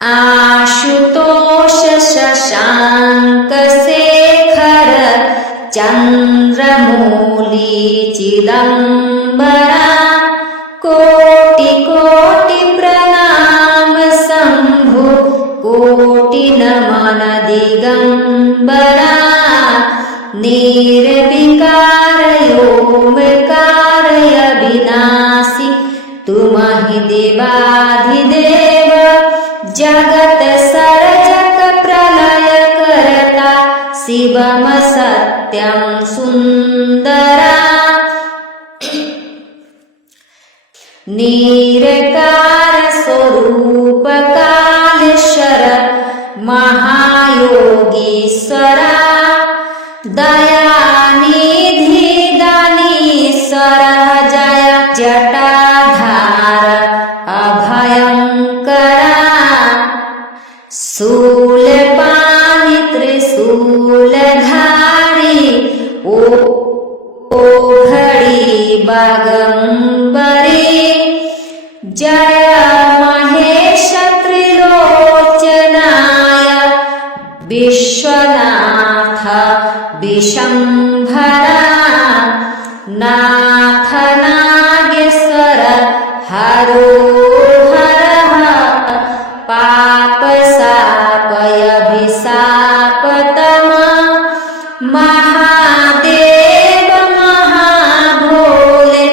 आशुतोष शशांक शेखर चंद्रमौली चिदंबरा कोटि कोटि प्रणाम शंभु कोटि नमन दिगंबरा निर्विकार ओंकार अविनाशी तुमहि देवाधिदेव जगत सर्जक प्रलय करता शिवम सत्यं सुंदरा निरकार स्वरूप कालेश्वर महायोगीश्वरा दयानिधि दानीश्वर जय जटाधार अभयंकरा शूलपाणि त्रिशूलधारी ओघड़ी बागंबरी जय महेश त्रिलोचनाय विश्वनाथ विशंभरा नाथ नागेश्वर हरो हरः पाप सापय अभिशापतम महादेव महाभोले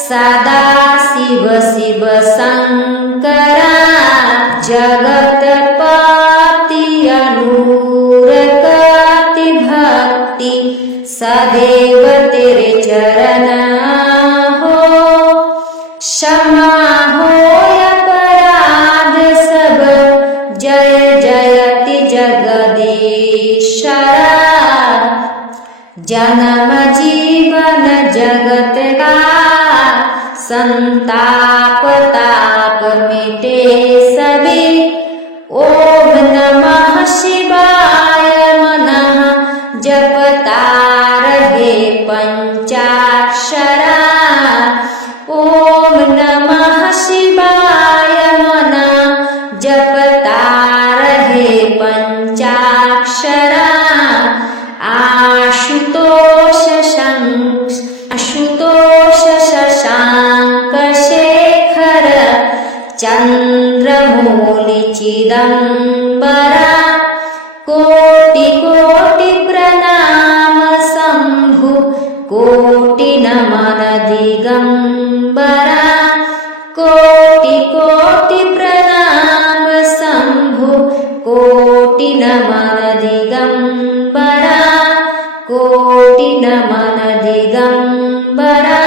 सदा शिव शिव शंकरा जगतपति अनुरगति भक्ति सदैव तेरे चरण हो क्षमा हो अपराध सब जय जयति जगदीश्वरा जन्म जीवन जगत का संताप ताप मिटे सभी ओम नमः शिवाय मनः जपता रहे पंचाक्षरा ओम नमः शिवाय मनः जपता रहे पंचाक्षरा आशुतोष शशांक शेखर चंद्रमौली चिदंबरा कोटि कोटि प्रणाम शंभु कोटि नमन दिगंबरा कोटि कोटि प्रणाम शंभु कोटि नमन दिगंबरा कोटि नमन दिगंबरा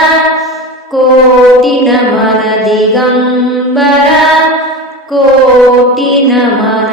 कोटि नमन दिगंबरा कोटि नमन